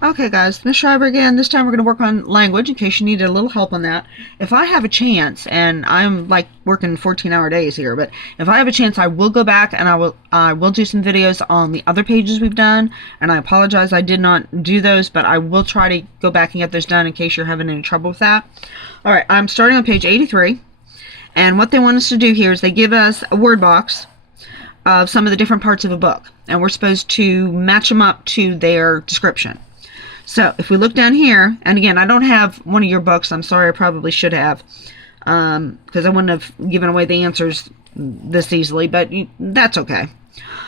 Okay guys, Miss Schreiber again. This time we're going to work on language in case you needed a little help on that. If I have a chance, and I'm like working 14-hour days here, but if I have a chance I will go back and I will do some videos on the other pages we've done, and I apologize I did not do those, but I will try to go back and get those done in case you're having any trouble with that. Alright, I'm starting on page 83, and what they want us to do here is they give us a word box of some of the different parts of a book, and we're supposed to match them up to their description. So if we look down here, and again, I don't have one of your books. I'm sorry, I probably should have, because I wouldn't have given away the answers this easily, but that's okay.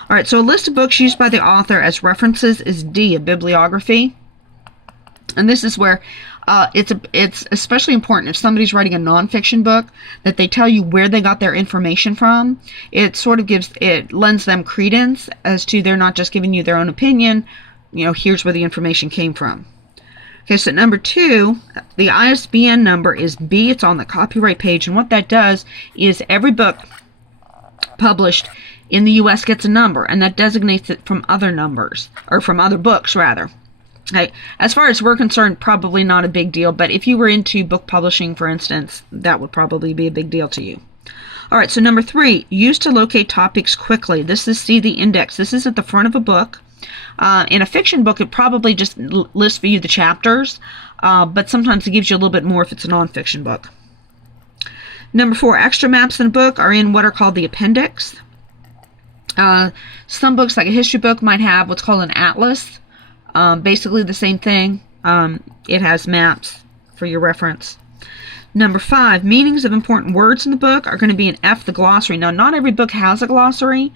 All right, so a list of books used by the author as references is D, a bibliography. And this is where it's especially important if somebody's writing a nonfiction book that they tell you where they got their information from. It sort of lends them credence as to they're not just giving you their own opinion. You know, here's where the information came from. Okay, so number 2, the ISBN number is B. It's on the copyright page, and what that does is every book published in the U.S. gets a number, and that designates it from other numbers, or from other books, rather. Okay, as far as we're concerned, probably not a big deal, but if you were into book publishing, for instance, that would probably be a big deal to you. All right, so number 3, used to locate topics quickly. This is see the index. This is at the front of a book. In a fiction book, it probably just lists for you the chapters, but sometimes it gives you a little bit more if it's a nonfiction book. Number 4, extra maps in a book are in what are called the appendix. Some books, like a history book, might have what's called an atlas. Basically the same thing. It has maps for your reference. Number 5, meanings of important words in the book are going to be in F, the glossary. Now, not every book has a glossary.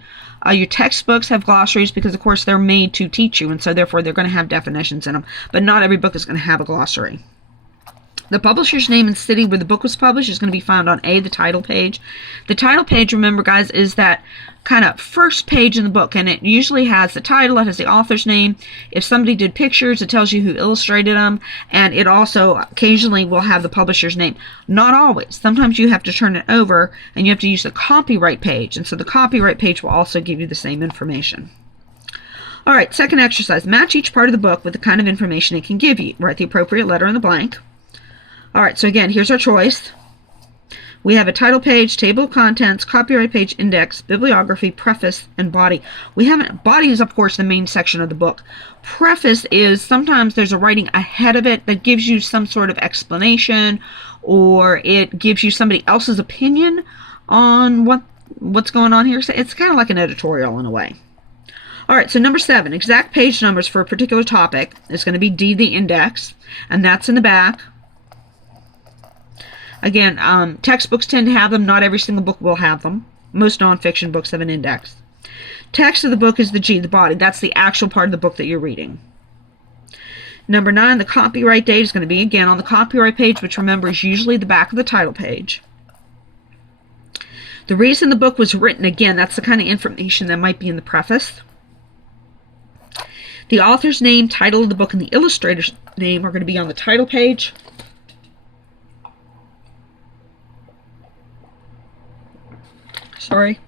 Your textbooks have glossaries because, of course, they're made to teach you, and so therefore they're going to have definitions in them. But not every book is going to have a glossary. The publisher's name and city where the book was published is going to be found on A, the title page. The title page, remember, guys, is that kind of first page in the book, and it usually has the title, it has the author's name. If somebody did pictures, it tells you who illustrated them, and it also occasionally will have the publisher's name. Not always. Sometimes you have to turn it over, and you have to use the copyright page, and so the copyright page will also give you the same information. All right, second exercise. Match each part of the book with the kind of information it can give you. Write the appropriate letter in the blank. All right, so again, here's our choice. We have a title page, table of contents, copyright page, index, bibliography, preface, and body. Body is, of course, the main section of the book. Preface is sometimes there's a writing ahead of it that gives you some sort of explanation, or it gives you somebody else's opinion on what's going on here. So it's kind of like an editorial in a way. All right, so number 7, exact page numbers for a particular topic is going to be D, the index, and that's in the back. Again, textbooks tend to have them. Not every single book will have them. Most nonfiction books have an index. Text of the book is the G, the body. That's the actual part of the book that you're reading. Number 9, the copyright date is going to be, again, on the copyright page, which, remember, is usually the back of the title page. The reason the book was written, again, that's the kind of information that might be in the preface. The author's name, title of the book, and the illustrator's name are going to be on the title page. Sorry.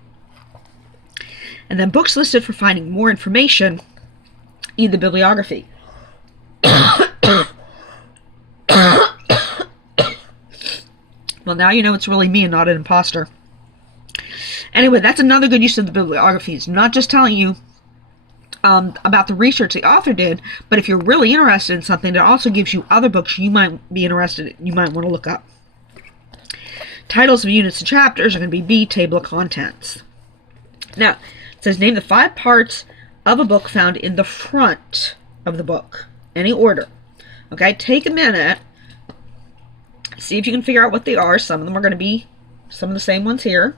And then books listed for finding more information in the bibliography. Well, now you know it's really me and not an imposter. Anyway, that's another good use of the bibliography. It's not just telling you about the research the author did, but if you're really interested in something, it also gives you other books you might be interested in, you might want to look up. Titles of units and chapters are going to be B, table of contents. Now, it says name the 5 parts of a book found in the front of the book. Any order. Okay, take a minute. See if you can figure out what they are. Some of them are going to be some of the same ones here.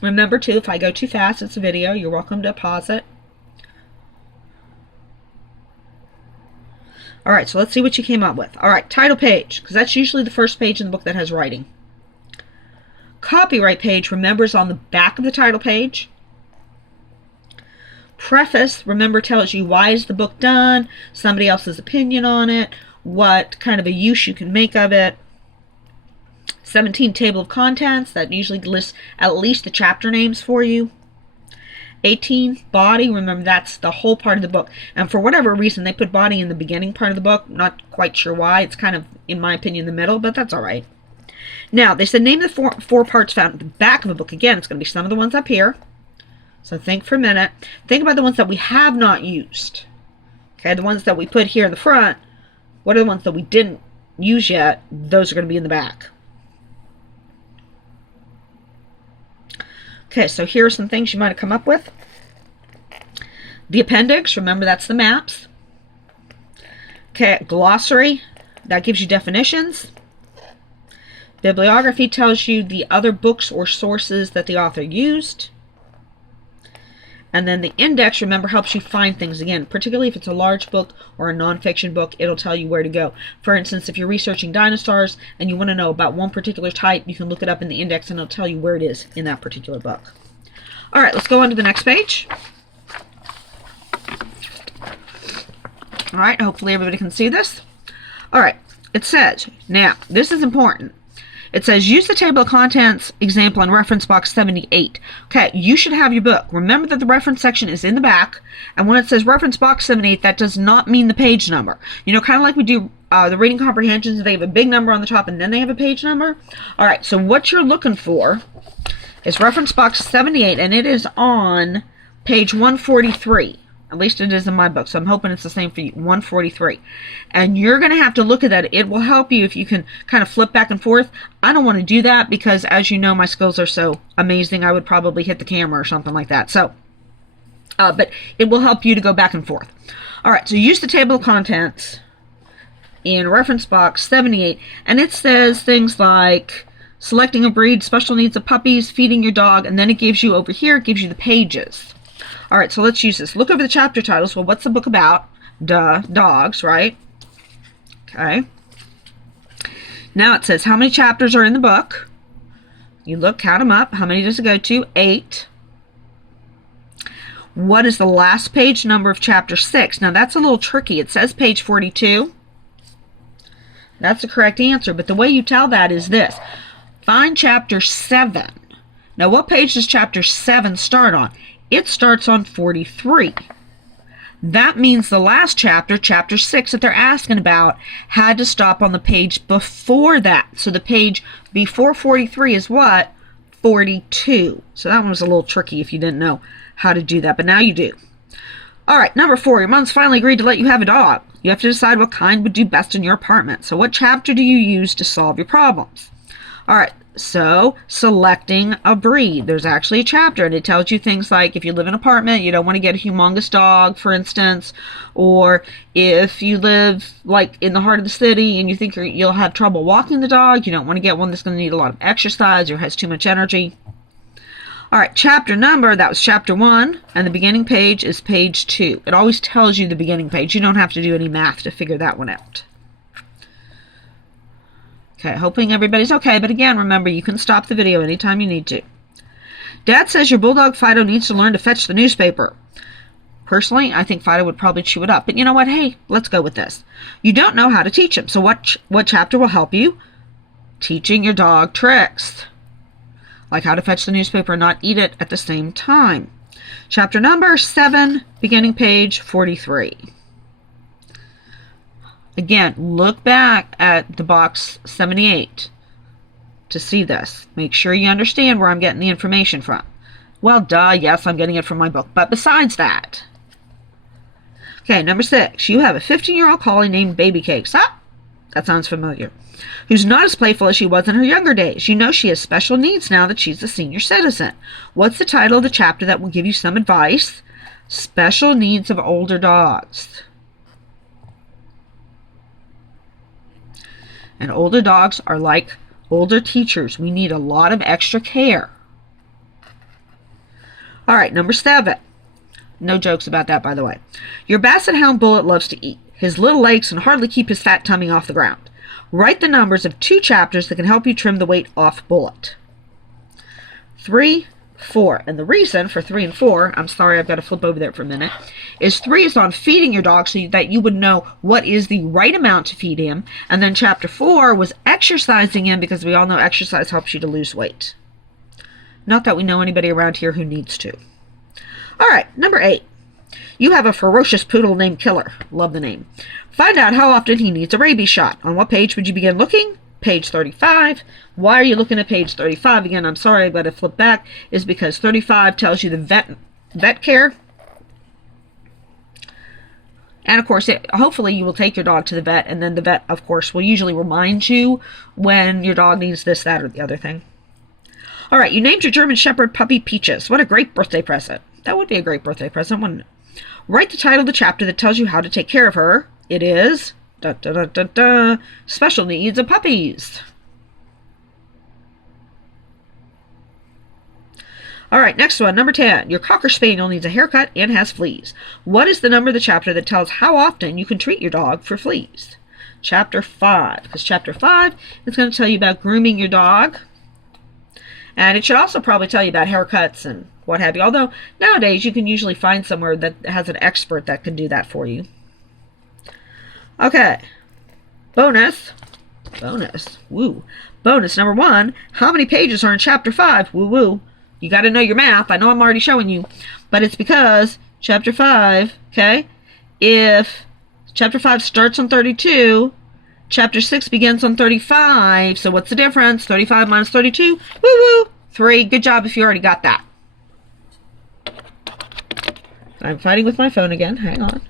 Remember, too, if I go too fast, it's a video. You're welcome to pause it. All right, so let's see what you came up with. All right, title page, because that's usually the first page in the book that has writing. Copyright page, remember, is on the back of the title page. Preface, remember, tells you why is the book done, somebody else's opinion on it, what kind of a use you can make of it. 17, table of contents, that usually lists at least the chapter names for you. 18, body, remember that's the whole part of the book. And for whatever reason, they put body in the beginning part of the book. Not quite sure why. It's kind of, in my opinion, the middle, but that's all right. Now, they said name the four parts found at the back of the book. Again, it's going to be some of the ones up here. So think for a minute. Think about the ones that we have not used. Okay, the ones that we put here in the front. What are the ones that we didn't use yet? Those are going to be in the back. Okay, so here are some things you might have come up with. The appendix, remember that's the maps. Okay, glossary, that gives you definitions. Bibliography tells you the other books or sources that the author used. And then the index, remember, helps you find things. Again, particularly if it's a large book or a nonfiction book, it'll tell you where to go. For instance, if you're researching dinosaurs and you want to know about one particular type, you can look it up in the index and it'll tell you where it is in that particular book. All right, let's go on to the next page. All right, hopefully everybody can see this. All right, it says, now, this is important. It says, use the table of contents example in reference box 78. Okay, you should have your book. Remember that the reference section is in the back, and when it says reference box 78, that does not mean the page number. You know, kind of like we do the reading comprehensions, they have a big number on the top and then they have a page number. All right, so what you're looking for is reference box 78, and it is on page 143. At least it is in my book, so I'm hoping it's the same for you, 143. And you're going to have to look at that. It will help you if you can kind of flip back and forth. I don't want to do that because, as you know, my skills are so amazing, I would probably hit the camera or something like that. So, but it will help you to go back and forth. All right, so use the table of contents in reference box 78, and it says things like selecting a breed, special needs of puppies, feeding your dog, and then it gives you over here, it gives you the pages. All right, so let's use this. Look over the chapter titles. Well, what's the book about? Duh, dogs, right? Okay. Now it says how many chapters are in the book. You look, count them up. How many does it go to? 8. What is the last page number of chapter 6? Now that's a little tricky. It says page 42. That's the correct answer, but the way you tell that is this. Find chapter 7. Now what page does chapter 7 start on? It starts on 43. That means the last chapter, chapter 6, that they're asking about, had to stop on the page before that. So the page before 43 is what? 42. So that one was a little tricky if you didn't know how to do that, but now you do. All right, number 4, your mom's finally agreed to let you have a dog. You have to decide what kind would do best in your apartment. So what chapter do you use to solve your problems? All right. So, selecting a breed. There's actually a chapter, and it tells you things like if you live in an apartment, you don't want to get a humongous dog, for instance, or if you live like in the heart of the city and you think you'll have trouble walking the dog, you don't want to get one that's going to need a lot of exercise or has too much energy. All right, chapter number, that was chapter 1, and the beginning page is page 2. It always tells you the beginning page. You don't have to do any math to figure that one out. Okay, hoping everybody's okay, but again, remember, you can stop the video anytime you need to. Dad says your bulldog Fido needs to learn to fetch the newspaper. Personally, I think Fido would probably chew it up, but you know what? Hey, let's go with this. You don't know how to teach him, so what chapter will help you? Teaching your dog tricks. Like how to fetch the newspaper and not eat it at the same time. Chapter number 7, beginning page 43. Again, look back at the box 78 to see this. Make sure you understand where I'm getting the information from. Well, duh, yes, I'm getting it from my book. But besides that. Okay, number 6. You have a 15-year-old collie named Baby Cakes. Ah, that sounds familiar. Who's not as playful as she was in her younger days. You know she has special needs now that she's a senior citizen. What's the title of the chapter that will give you some advice? Special Needs of Older Dogs. And older dogs are like older teachers. We need a lot of extra care. All right, number 7. No jokes about that, by the way. Your Basset Hound Bullet loves to eat. His little legs can hardly keep his fat tummy off the ground. Write the numbers of 2 chapters that can help you trim the weight off Bullet. 3, 4. And the reason for 3 and 4, I'm sorry, I've got to flip over there for a minute, is 3 is on feeding your dog so that you would know what is the right amount to feed him. And then chapter 4 was exercising him because we all know exercise helps you to lose weight. Not that we know anybody around here who needs to. All right, number 8. You have a ferocious poodle named Killer. Love the name. Find out how often he needs a rabies shot. On what page would you begin looking? Page 35. Why are you looking at page 35? Again, I'm sorry, I've got to flip back. Is because 35 tells you the vet care. And of course, hopefully you will take your dog to the vet, and then the vet, of course, will usually remind you when your dog needs this, that, or the other thing. All right, you named your German Shepherd puppy Peaches. What a great birthday present. That would be a great birthday present, wouldn't it? Write the title of the chapter that tells you how to take care of her. It is Special Needs of Puppies. All right, next one, number 10. Your Cocker Spaniel needs a haircut and has fleas. What is the number of the chapter that tells how often you can treat your dog for fleas? Chapter 5, because Chapter 5 is going to tell you about grooming your dog. And it should also probably tell you about haircuts and what have you. Although, nowadays, you can usually find somewhere that has an expert that can do that for you. Okay. Bonus. Woo. Bonus number 1. How many pages are in Chapter 5? Woo woo. You got to know your math. I know I'm already showing you. But it's because Chapter 5, okay, if Chapter 5 starts on 32, Chapter 6 begins on 35. So what's the difference? 35 minus 32. Woo woo. 3. Good job if you already got that. I'm fighting with my phone again. Hang on.